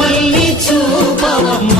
మళ్ళీ చూపవమ్మ.